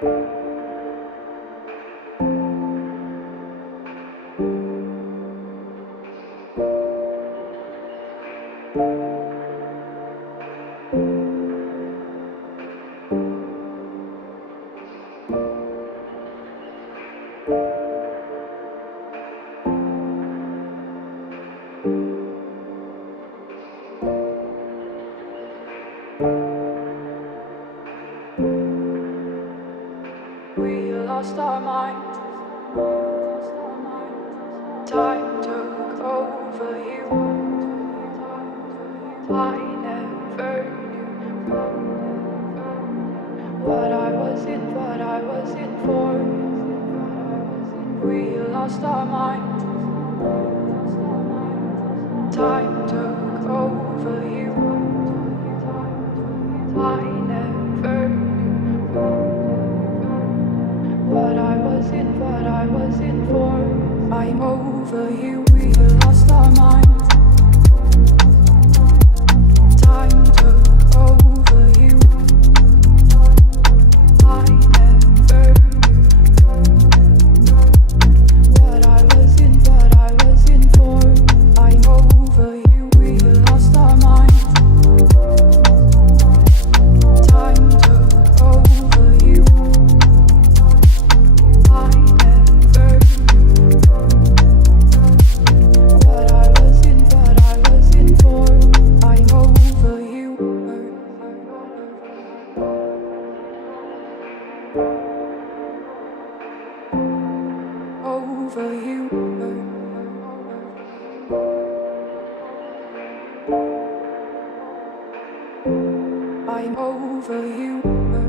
We lost our minds. Time took over you. I never knew what I was in for. We lost our minds. Time took over you. I never knew what I was in for. I'm over you. We lost our minds. Time took over you. I never knew what I was in for. I'm over you. We lost our minds. Time took over you. I never knew what I was in for. I'm over you. Over you. I'm over you.